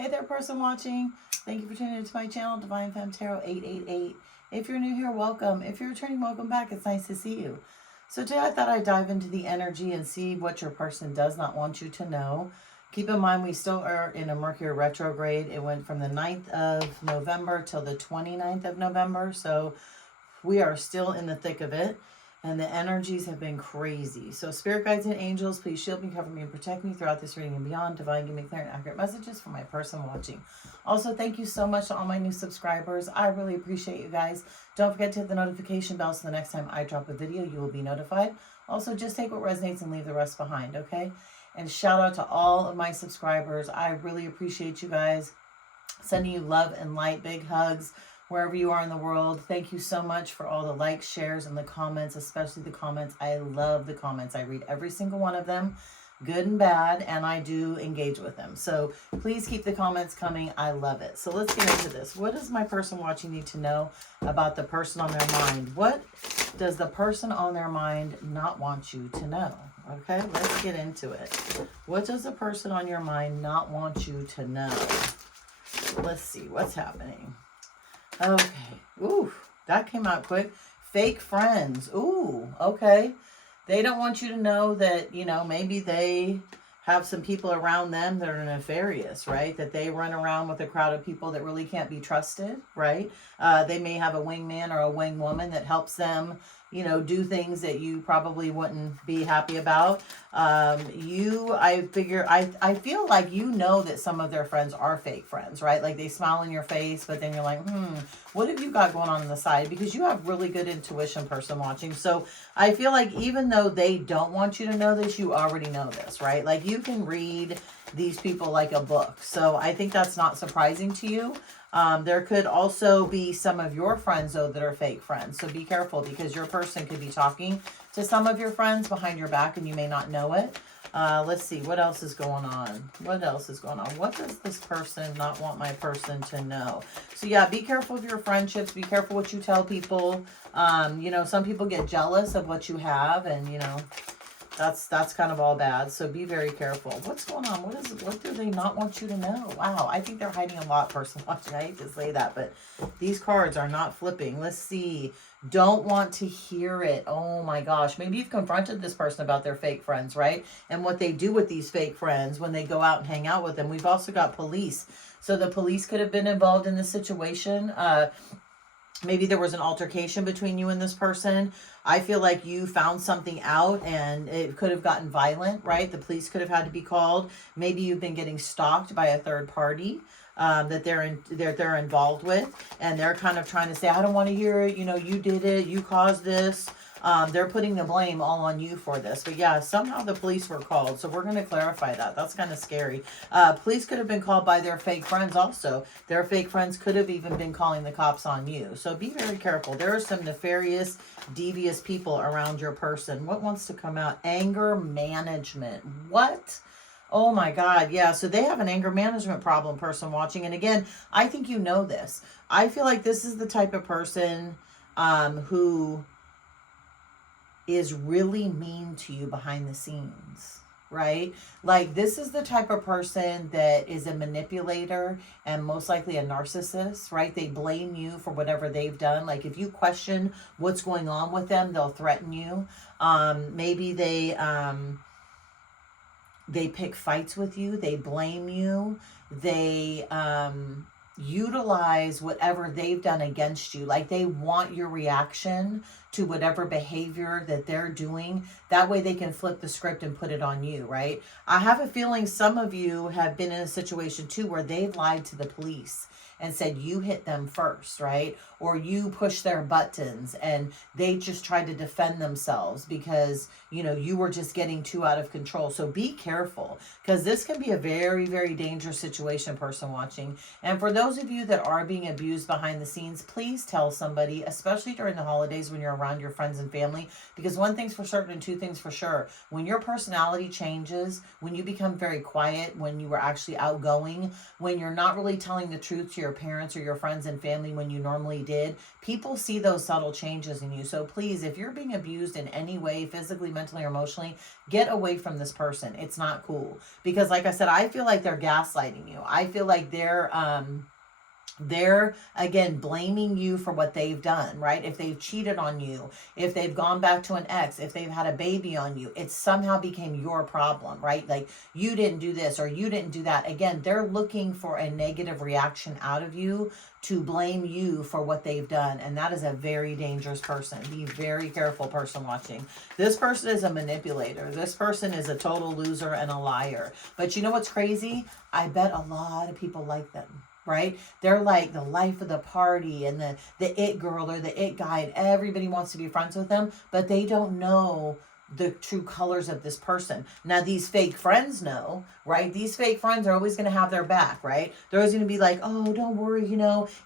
Hey there, person watching. Thank you for tuning into my channel, Divine Femme Tarot 888. If you're new here, welcome. If you're returning, welcome back. It's nice to see you. So today I thought I'd dive into the energy and see what your person does not want you to know. Keep in mind, we still are in a Mercury retrograde. It went from the 9th of November till the 29th of November. So we are still in the thick of it. And the energies have been crazy. So spirit guides and angels, please shield me, cover me, and protect me throughout this reading and beyond. Divine, give me clear and accurate messages for my person watching. Also, thank you so much to all my new subscribers. I really appreciate you guys. Don't forget to hit the notification bell so the next time I drop a video, you will be notified. Also, just take what resonates and leave the rest behind, okay? And shout out to all of my subscribers. I really appreciate you guys. Sending you love and light, big hugs. Wherever you are in the world, thank you so much for all the likes, shares, and the comments, especially the comments. I love the comments. I read every single one of them, good and bad, and I do engage with them. So please keep the comments coming. I love it. So let's get into this. What does my person watching need to know about the person on their mind? What does the person on their mind not want you to know? Okay, let's get into it. What does the person on your mind not want you to know? Let's see what's happening. Okay. Ooh, that came out quick. Fake friends. Ooh, okay. They don't want you to know that, you know, maybe they have some people around them that are nefarious, right? That they run around with a crowd of people that really can't be trusted, right? They may have a wingman or a wing woman that helps them, you know, do things that you probably wouldn't be happy about. I feel like you know that some of their friends are fake friends, right? Like they smile in your face, but then you're like, what have you got going on the side? Because you have really good intuition, person watching. So I feel like even though they don't want you to know this, you already know this, right? Like you can read these people like a book. So I think that's not surprising to you. There could also be some of your friends, though, that are fake friends. So be careful because your person could be talking to some of your friends behind your back and you may not know it. Let's see. What else is going on? What else is going on? What does this person not want my person to know? So yeah, be careful of your friendships. Be careful what you tell people. You know, some people get jealous of what you have and, you know, that's kind of all bad. So be very careful. What's going on? What do they not want you to know? Wow, I think they're hiding a lot, person watching. I hate to say that, but these cards are not flipping. Let's see. Don't want to hear it. Oh my gosh. Maybe you've confronted this person about their fake friends, right? And what they do with these fake friends when they go out and hang out with them. We've also got police. So the police could have been involved in this situation. Maybe there was an altercation between you and this person. I feel like you found something out and it could have gotten violent, right? The police could have had to be called. Maybe you've been getting stalked by a third party that they're involved with. And they're kind of trying to say, I don't want to hear it. You know, you did it. You caused this. They're putting the blame all on you for this. But yeah, somehow the police were called. So we're going to clarify that. That's kind of scary. Police could have been called by their fake friends also. Their fake friends could have even been calling the cops on you. So be very careful. There are some nefarious, devious people around your person. What wants to come out? Anger management. What? Oh my God. Yeah. So they have an anger management problem, person watching. And again, I think you know this. I feel like this is the type of person who is really mean to you behind the scenes, right? Like this is the type of person that is a manipulator and most likely a narcissist, right? They blame you for whatever they've done. Like if you question what's going on with them, they'll threaten you. Maybe they pick fights with you. They blame you. They utilize whatever they've done against you. Like they want your reaction to whatever behavior that they're doing. That way they can flip the script and put it on you, right? I have a feeling some of you have been in a situation too where they've lied to the police and said you hit them first, right? Or you pushed their buttons and they just tried to defend themselves because, you know, you were just getting too out of control. So be careful because this can be a very, very dangerous situation, person watching. And for those of you that are being abused behind the scenes, please tell somebody, especially during the holidays when you're around your friends and family. Because one thing's for certain and two things for sure. When your personality changes, when you become very quiet, when you were actually outgoing, when you're not really telling the truth to your parents or your friends and family when you normally did, people see those subtle changes in you. So please, if you're being abused in any way, physically, mentally, or emotionally, get away from this person. It's not cool. Because like I said, I feel like they're gaslighting you. I feel like they're again blaming you for what they've done, right? If they've cheated on you, if they've gone back to an ex, if they've had a baby on you, it somehow became your problem, right? Like you didn't do this or you didn't do that. Again, they're looking for a negative reaction out of you to blame you for what they've done. And that is a very dangerous person. Be very careful, person watching. This person is a manipulator. This person is a total loser and a liar. But you know what's crazy? I bet a lot of people like them. Right? They're like the life of the party and the it girl or the it guy, and everybody wants to be friends with them, but they don't know the true colors of this person. Now, these fake friends know, right? These fake friends are always going to have their back, right? They're always going to be like, oh, don't worry,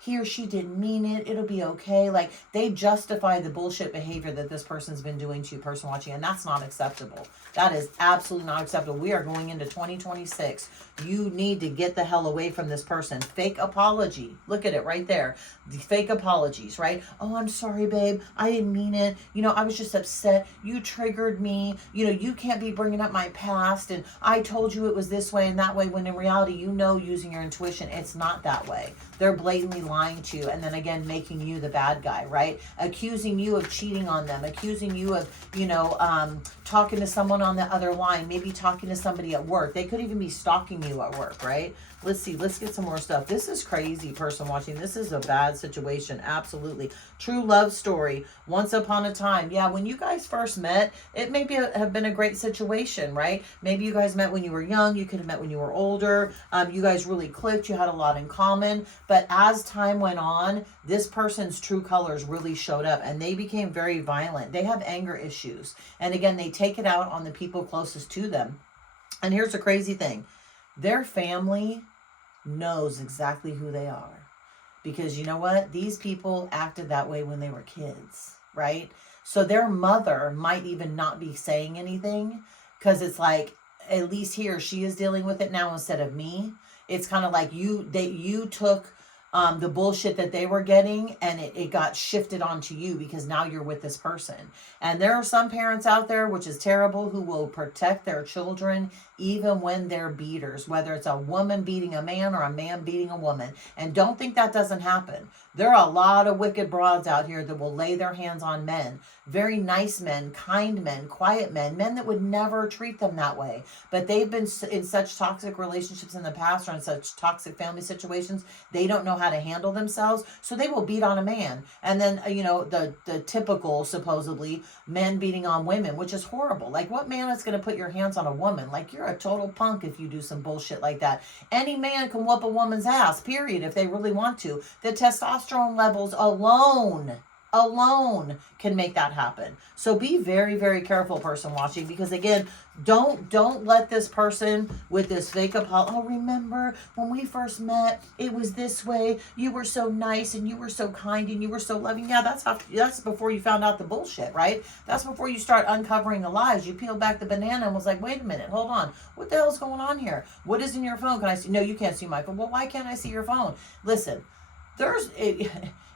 he or she didn't mean it. It'll be okay. Like, they justify the bullshit behavior that this person's been doing to you, person watching, and that's not acceptable. That is absolutely not acceptable. We are going into 2026. You need to get the hell away from this person. Fake apology. Look at it right there. The fake apologies, right? Oh, I'm sorry, babe. I didn't mean it. I was just upset. You triggered me. You can't be bringing up my past, and I told you it was this way and that way, when in reality, using your intuition, it's not that way. They're blatantly lying to you, and then again making you the bad guy, right? Accusing you of cheating on them, accusing you of talking to someone on the other line, maybe talking to somebody at work. They could even be stalking you at work, right? Let's see. Let's get some more stuff. This is crazy, person watching. This is a bad situation. Absolutely. True love story. Once upon a time. Yeah, when you guys first met, it maybe have been a great situation, right? Maybe you guys met when you were young. You could have met when you were older. You guys really clicked. You had a lot in common. But as time went on, this person's true colors really showed up, and they became very violent. They have anger issues. And again, they take it out on the people closest to them. And here's the crazy thing. Their family knows exactly who they are, because you know what? These people acted that way when they were kids, right? So their mother might even not be saying anything, because it's like, at least he or she is dealing with it now instead of me. It's kind of like you took the bullshit that they were getting, and it got shifted onto you because now you're with this person. And there are some parents out there, which is terrible, who will protect their children even when they're beaters, whether it's a woman beating a man or a man beating a woman. And don't think that doesn't happen. There are a lot of wicked broads out here that will lay their hands on men. Very nice men, kind men, quiet men that would never treat them that way. But they've been in such toxic relationships in the past, or in such toxic family situations, they don't know how to handle themselves. So they will beat on a man. And then, the typical, supposedly, men beating on women, which is horrible. Like, what man is going to put your hands on a woman? Like, you're a total punk if you do some bullshit like that. Any man can whoop a woman's ass, period, if they really want to. The testosterone levels alone can make that happen. So be very, very careful, person watching, because again, don't let this person with this fake apology, oh, remember when we first met, it was this way, you were so nice and you were so kind and you were so loving. Yeah, that's before you found out the bullshit, right? That's before you start uncovering the lies. You peeled back the banana and was like, wait a minute, hold on, what the hell's going on here? What is in your phone? Can I see? No, you can't see my phone. Well, why can't I see your phone? Listen,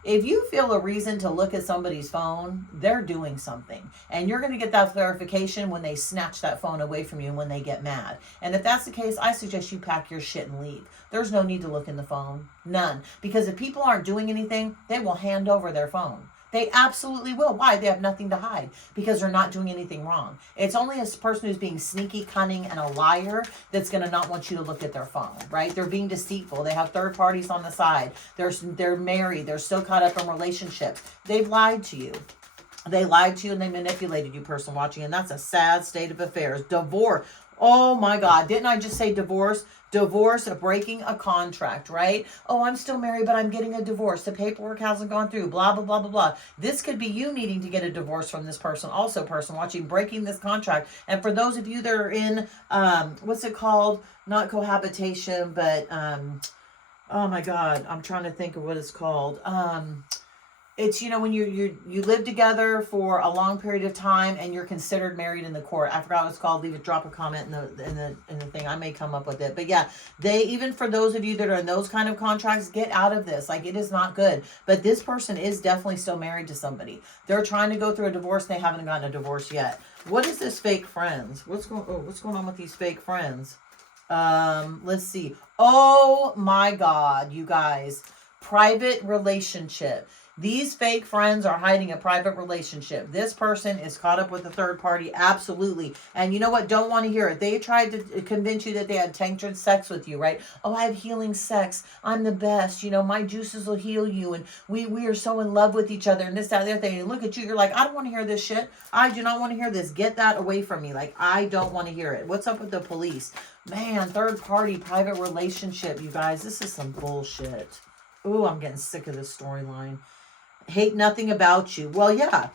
if you feel a reason to look at somebody's phone, they're doing something. And you're going to get that clarification when they snatch that phone away from you and when they get mad. And if that's the case, I suggest you pack your shit and leave. There's no need to look in the phone. None. Because if people aren't doing anything, they will hand over their phone. They absolutely will. Why? They have nothing to hide, because they're not doing anything wrong. It's only a person who's being sneaky, cunning, and a liar that's going to not want you to look at their phone, right? They're being deceitful. They have third parties on the side. They're married. They're still caught up in relationships. They've lied to you. They lied to you and they manipulated you, person watching. And that's a sad state of affairs. Divorce. Oh my God. Didn't I just say divorce? Divorce, breaking a contract, right? Oh, I'm still married, but I'm getting a divorce. The paperwork hasn't gone through, blah, blah, blah, blah, blah. This could be you needing to get a divorce from this person. Also, person watching, breaking this contract. And for those of you that are in, what's it called? Not cohabitation, but, oh my God, I'm trying to think of what it's called. it's, you know, when you live together for a long period of time and you're considered married in the court. I forgot what it's called. Drop a comment in the thing. I may come up with it. But yeah, even for those of you that are in those kind of contracts, get out of this. Like, it is not good. But this person is definitely still married to somebody. They're trying to go through a divorce and they haven't gotten a divorce yet. What is this fake friends? What's going on with these fake friends? Let's see. Oh my God, you guys. Private relationship. These fake friends are hiding a private relationship. This person is caught up with a third party. Absolutely. And you know what? Don't want to hear it. They tried to convince you that they had tantric sex with you, right? Oh, I have healing sex. I'm the best. You know, my juices will heal you. And we are so in love with each other and this, that, and the other thing. And look at you. You're like, I don't want to hear this shit. I do not want to hear this. Get that away from me. Like, I don't want to hear it. What's up with the police? Man, third party, private relationship, you guys. This is some bullshit. Ooh, I'm getting sick of this storyline. Hate nothing about you. Well, yeah.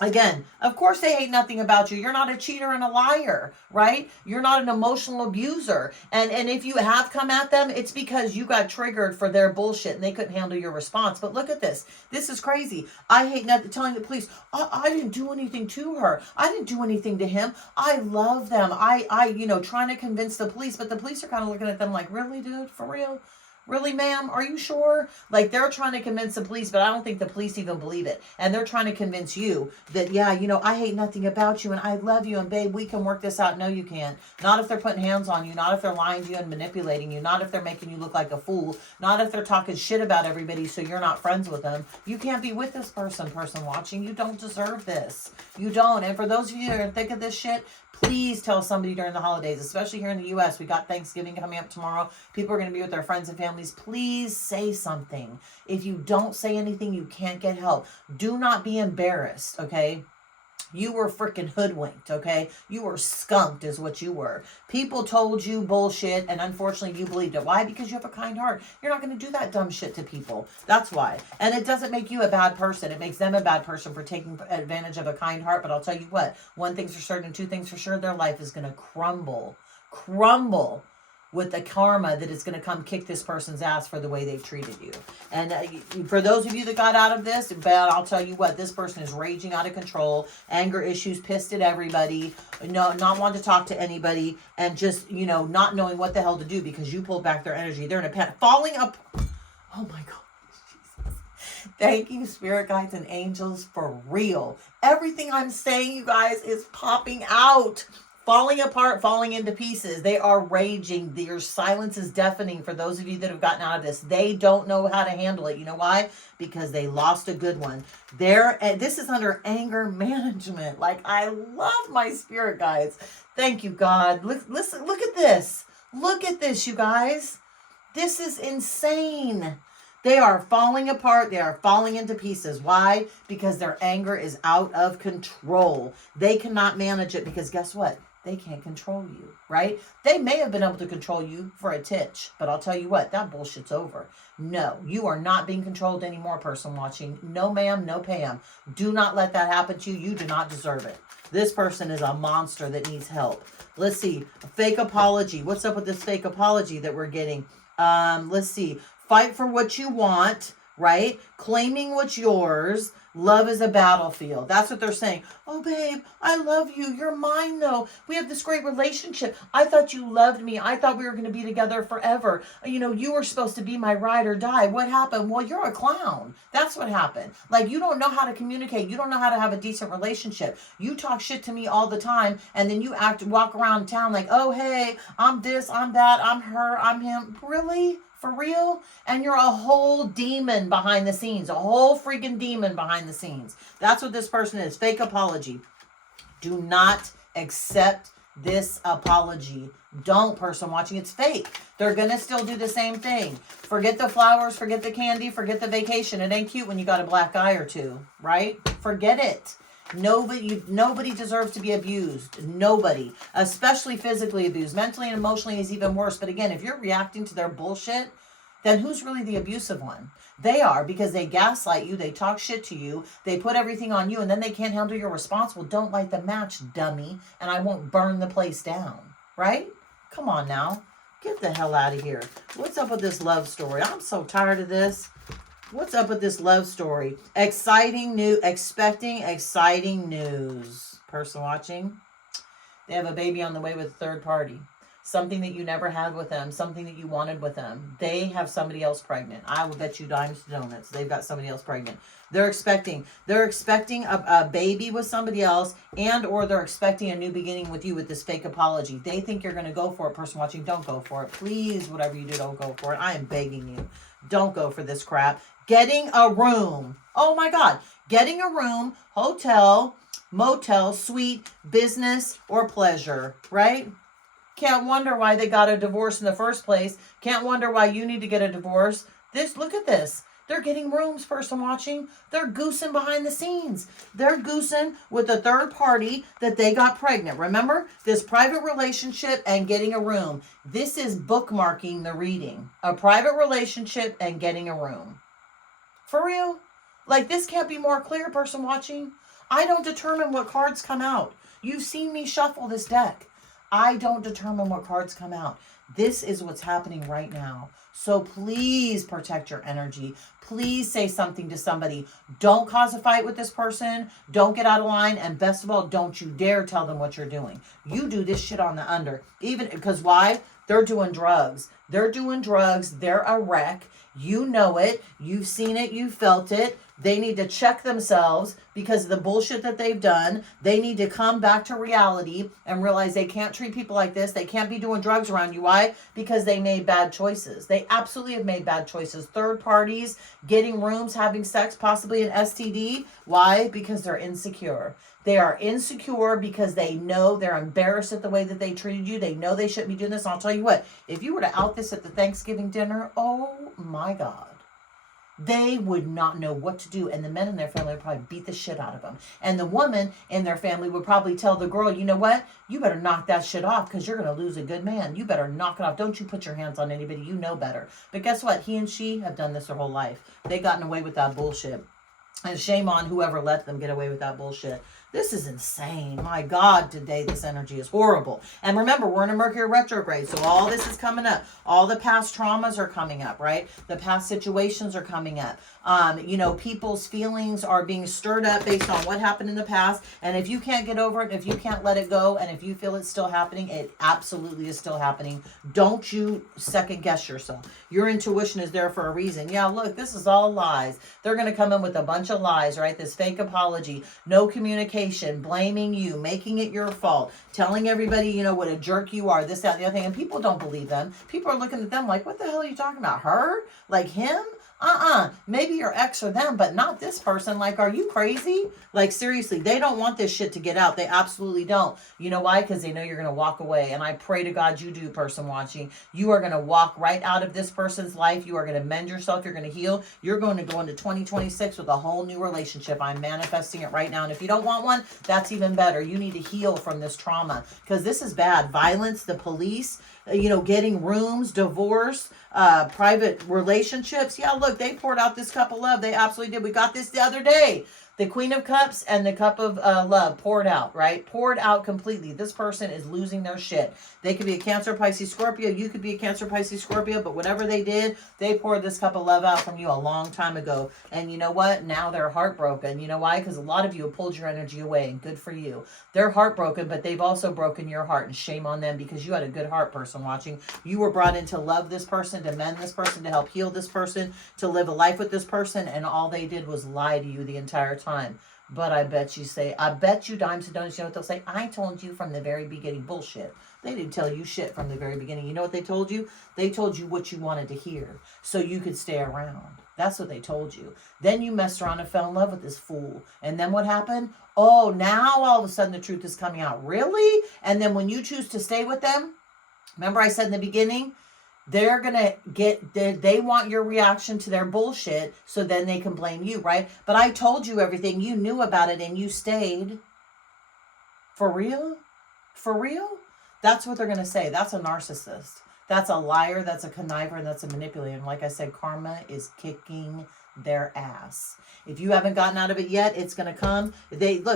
Again, of course they hate nothing about you. You're not a cheater and a liar, right? You're not an emotional abuser. And if you have come at them, it's because you got triggered for their bullshit and they couldn't handle your response. But look at this. This is crazy. I hate nothing. Telling the police, I didn't do anything to her. I didn't do anything to him. I love them. Trying to convince the police. But the police are kind of looking at them like, really, dude? For real? Really, ma'am? Are you sure? Like, they're trying to convince the police, but I don't think the police even believe it. And they're trying to convince you that, yeah, you know, I hate nothing about you and I love you and babe, we can work this out. No, you can't. Not if they're putting hands on you. Not if they're lying to you and manipulating you. Not if they're making you look like a fool. Not if they're talking shit about everybody so you're not friends with them. You can't be with this person watching. You don't deserve this. You don't. And for those of you that are thick of this shit, please tell somebody during the holidays, especially here in the U.S. We got Thanksgiving coming up tomorrow. People are going to be with their friends and families. Please say something. If you don't say anything, you can't get help. Do not be embarrassed, okay? You were freaking hoodwinked, okay? You were skunked is what you were. People told you bullshit, and unfortunately you believed it. Why? Because you have a kind heart. You're not going to do that dumb shit to people. That's why. And it doesn't make you a bad person. It makes them a bad person for taking advantage of a kind heart. But I'll tell you what, one thing's for certain, two things for sure, their life is going to crumble with the karma that is going to come kick this person's ass for the way they treated you. And for those of you that got out of this, I'll tell you what, this person is raging out of control, anger issues, pissed at everybody, not wanting to talk to anybody, and just, not knowing what the hell to do because you pulled back their energy. They're in a panic, falling up. Oh my God. Jesus. Thank you, spirit guides and angels, for real. Everything I'm saying, you guys, is popping out. Falling apart, falling into pieces. They are raging. Your silence is deafening for those of you that have gotten out of this. They don't know how to handle it. You know why? Because they lost a good one. This is under anger management. Like, I love my spirit guides. Thank you, God. Listen, look at this. Look at this, you guys. This is insane. They are falling apart. They are falling into pieces. Why? Because their anger is out of control. They cannot manage it because guess what? They can't control you, right? They may have been able to control you for a titch, but I'll tell you what, that bullshit's over. No, you are not being controlled anymore, person watching. No, ma'am, no, Pam. Do not let that happen to you. You do not deserve it. This person is a monster that needs help. Let's see. A fake apology. What's up with this fake apology that we're getting? Let's see. Fight for what you want, right? Claiming what's yours. Love is a battlefield. That's what they're saying. Oh, babe, I love you. You're mine, though. We have this great relationship. I thought you loved me. I thought we were going to be together forever. You were supposed to be my ride or die. What happened? Well, you're a clown. That's what happened. Like, you don't know how to communicate. You don't know how to have a decent relationship. You talk shit to me all the time, and then you walk around town like, oh, hey, I'm this, I'm that, I'm her, I'm him. Really? For real? And you're a whole demon behind the scenes. A whole freaking demon behind the scenes. That's what this person is. Fake apology. Do not accept this apology. Don't, person watching. It's fake. They're going to still do the same thing. Forget the flowers. Forget the candy. Forget the vacation. It ain't cute when you got a black eye or two. Right? Forget it. Nobody deserves to be abused. Nobody. Especially physically abused. Mentally and emotionally is even worse. But again, if you're reacting to their bullshit, then who's really the abusive one? They are, because they gaslight you. They talk shit to you. They put everything on you, and then they can't handle your response. Well, don't light the match, dummy, and I won't burn the place down. Right? Come on now. Get the hell out of here. What's up with this love story? I'm so tired of this. What's up with this love story? Exciting new, expecting exciting news. Person watching, they have a baby on the way with a third party. Something that you never had with them, something that you wanted with them. They have somebody else pregnant. I will bet you dimes to donuts. They've got somebody else pregnant. They're expecting a baby with somebody else, and or they're expecting a new beginning with you with this fake apology. They think you're going to go for it. Person watching, don't go for it. Please, whatever you do, don't go for it. I am begging you. Don't go for this crap. Getting a room. Oh my God. Getting a room, hotel, motel, suite, business, or pleasure, right? Can't wonder why they got a divorce in the first place. Can't wonder why you need to get a divorce. Look at this. They're getting rooms, person watching. They're goosing behind the scenes. They're goosing with a third party that they got pregnant. Remember, this private relationship and getting a room. This is bookmarking the reading. A private relationship and getting a room. For real? Like, this can't be more clear, person watching. I don't determine what cards come out. You've seen me shuffle this deck. I don't determine what cards come out. This is what's happening right now. So please protect your energy. Please say something to somebody. Don't cause a fight with this person. Don't get out of line. And best of all, don't you dare tell them what you're doing. You do this shit on the under. Even because why? They're doing drugs. They're doing drugs. They're a wreck. You know it. You've seen it. You felt it. They need to check themselves because of the bullshit that they've done. They need to come back to reality and realize they can't treat people like this. They can't be doing drugs around you. Why? Because they made bad choices. They absolutely have made bad choices. Third parties, getting rooms, having sex, possibly an STD. Why? Because they're insecure. They are insecure because they know they're embarrassed at the way that they treated you. They know they shouldn't be doing this. And I'll tell you what, if you were to out this at the Thanksgiving dinner, oh my God. They would not know what to do. And the men in their family would probably beat the shit out of them. And the woman in their family would probably tell the girl, you know what? You better knock that shit off because you're going to lose a good man. You better knock it off. Don't you put your hands on anybody. You know better. But guess what? He and she have done this their whole life. They've gotten away with that bullshit. And shame on whoever let them get away with that bullshit. This is insane. My God, today this energy is horrible. And remember, we're in a Mercury retrograde, so all this is coming up. All the past traumas are coming up, right? The past situations are coming up. People's feelings are being stirred up based on what happened in the past. And if you can't get over it, if you can't let it go, and if you feel it's still happening, it absolutely is still happening. Don't you second guess yourself. Your intuition is there for a reason. Yeah, look, this is all lies. They're going to come in with a bunch of lies, right? This fake apology, no communication, blaming you, making it your fault, telling everybody, what a jerk you are, this, that, and the other thing. And people don't believe them. People are looking at them like, what the hell are you talking about? Her? Like him? Maybe your ex or them, but not this person. Like, are you crazy? Like, seriously, they don't want this shit to get out. They absolutely don't. You know why? Because they know you're going to walk away. And I pray to God you do, person watching. You are going to walk right out of this person's life. You are going to mend yourself. You're going to heal. You're going to go into 2026 with a whole new relationship. I'm manifesting it right now. And if you don't want one, that's even better. You need to heal from this trauma because this is bad. Violence, the police, getting rooms, divorce, private relationships. Yeah, look, they poured out this cup of love. They absolutely did. We got this the other day. The Queen of Cups and the cup of love poured out, right? Poured out completely. This person is losing their shit. They could be a Cancer, Pisces, Scorpio. You could be a Cancer, Pisces, Scorpio. But whatever they did, they poured this cup of love out from you a long time ago. And you know what? Now they're heartbroken. You know why? Because a lot of you have pulled your energy away. And good for you. They're heartbroken, but they've also broken your heart. And shame on them because you had a good heart, person watching. You were brought in to love this person, to mend this person, to help heal this person, to live a life with this person. And all they did was lie to you the entire time. But I bet you dimes and donuts, you know what they'll say? I told you from the very beginning. Bullshit. They didn't tell you shit from the very beginning. You know what they told you? They told you what you wanted to hear so you could stay around. That's what they told you. Then you messed around and fell in love with this fool. And then what happened? Oh, now all of a sudden the truth is coming out. Really? And then when you choose to stay with them, remember I said in the beginning, they're going to they want your reaction to their bullshit so then they can blame you, right? But I told you everything. You knew about it and you stayed. For real? For real? That's what they're going to say. That's a narcissist. That's a liar. That's a conniver. And that's a manipulator. And like I said, karma is kicking their ass. If you haven't gotten out of it yet, it's going to come.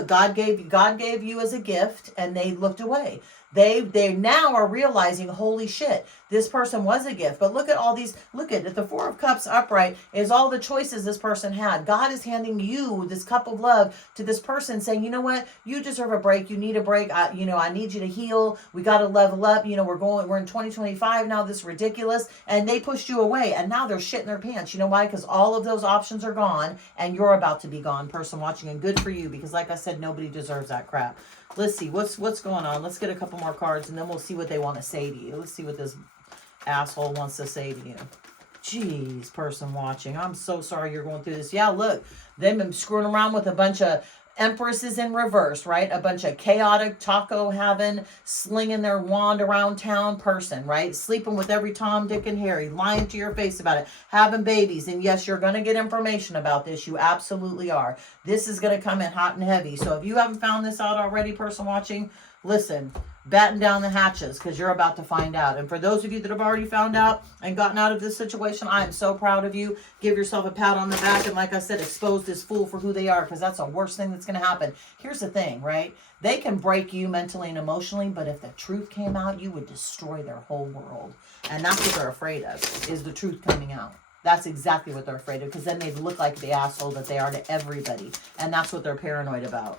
God gave you as a gift and they looked away. They now are realizing, holy shit, this person was a gift. But look at all these, look at the Four of Cups upright is all the choices this person had. God is handing you this cup of love to this person, saying, you know what, you deserve a break. You need a break. I need you to heal. We got to level up. We're in 2025 now. This is ridiculous. And they pushed you away, and now they're shitting their pants. You know why? Because all of those options are gone, and you're about to be gone, person watching. And good for you, because like I said, nobody deserves that crap. Let's see what's going on. Let's get a couple more cards, and then we'll see what they want to say to you. Let's see what this asshole wants to say to you. Jeez, person watching, I'm so sorry you're going through this. Yeah, look, they've been screwing around with a bunch of empresses in reverse, right? A bunch of chaotic, taco having, slinging their wand around town person, right? Sleeping with every Tom, Dick, and Harry, lying to your face about it, having babies. And yes, you're going to get information about this. You absolutely are. This is going to come in hot and heavy. So if you haven't found this out already, person watching, listen, batten down the hatches, because you're about to find out. And for those of you that have already found out and gotten out of this situation, I am so proud of you. Give yourself a pat on the back, and like I said, expose this fool for who they are, because that's the worst thing that's going to happen. Here's the thing, right? They can break you mentally and emotionally, but if the truth came out, you would destroy their whole world. And that's what they're afraid of, is the truth coming out. That's exactly what they're afraid of, because then they'd look like the asshole that they are to everybody. And that's what they're paranoid about.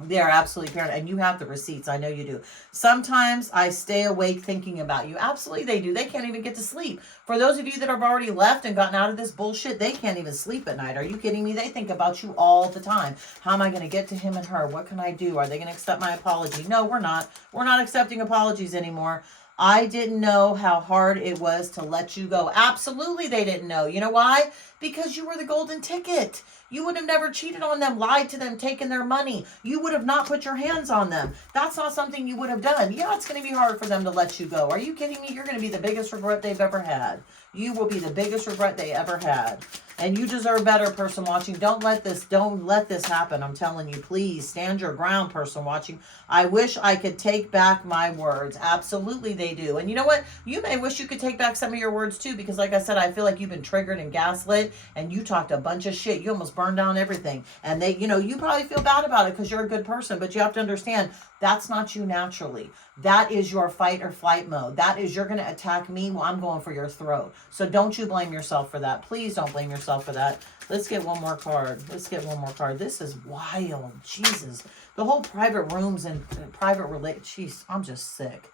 They are absolutely paranoid, and you have the receipts. I know you do. Sometimes I stay awake thinking about you. Absolutely they do. They can't even get to sleep. For those of you that have already left and gotten out of this bullshit, they can't even sleep at night. Are you kidding me? They think about you all the time. How am I going to get to him and her? What can I do? Are they going to accept my apology? No, we're not. We're not accepting apologies anymore. I didn't know how hard it was to let you go. Absolutely they didn't know. You know why? Because you were the golden ticket. You would have never cheated on them, lied to them, taken their money. You would have not put your hands on them. That's not something you would have done. Yeah, it's going to be hard for them to let you go. Are you kidding me? You're going to be the biggest regret they've ever had. You will be the biggest regret they ever had. And you deserve better, person watching. Don't let this happen. I'm telling you, please stand your ground, person watching. I wish I could take back my words. Absolutely they do. And you know what? You may wish you could take back some of your words too, because like I said, I feel like you've been triggered and gaslit, and you talked a bunch of shit. You almost burned down everything. And you probably feel bad about it because you're a good person, but you have to understand that's not you naturally. That is your fight or flight mode. That is, you're going to attack me. Well, I'm going for your throat. So don't you blame yourself for that. Please don't blame yourself for that. Let's get one more card. This is wild. Jesus. The whole private rooms and private jeez, I'm just sick.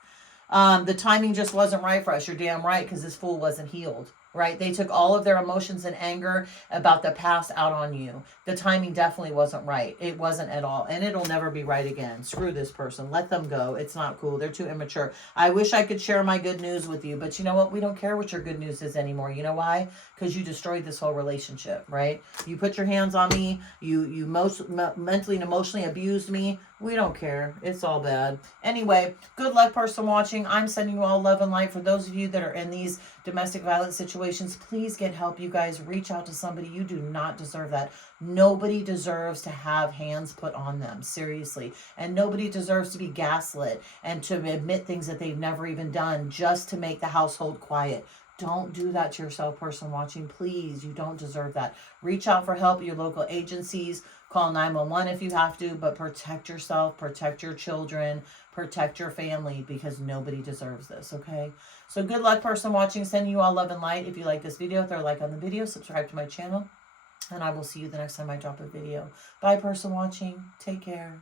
The timing just wasn't right for us. You're damn right, because this fool wasn't healed. Right? They took all of their emotions and anger about the past out on you. The timing definitely wasn't right. It wasn't at all. And it'll never be right again. Screw this person. Let them go. It's not cool. They're too immature. I wish I could share my good news with you. But you know what? We don't care what your good news is anymore. You know why? Because you destroyed this whole relationship. Right? You put your hands on me. You mentally and emotionally abused me. We don't care. It's all bad. Anyway, good luck, person watching. I'm sending you all love and light. For those of you that are in these domestic violence situations, please get help. You guys, reach out to somebody. You do not deserve that. Nobody deserves to have hands put on them. Seriously. And nobody deserves to be gaslit and to admit things that they've never even done just to make the household quiet. Don't do that to yourself, person watching. Please, you don't deserve that. Reach out for help at your local agencies. Call 911 if you have to, but protect yourself, protect your children, protect your family, because nobody deserves this, okay? So good luck, person watching. Sending you all love and light. If you like this video, throw a like on the video, subscribe to my channel, and I will see you the next time I drop a video. Bye, person watching. Take care.